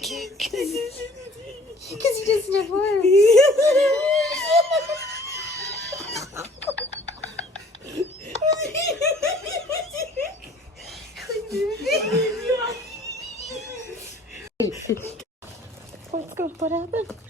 Because he doesn't have arms. Let's go. What happened?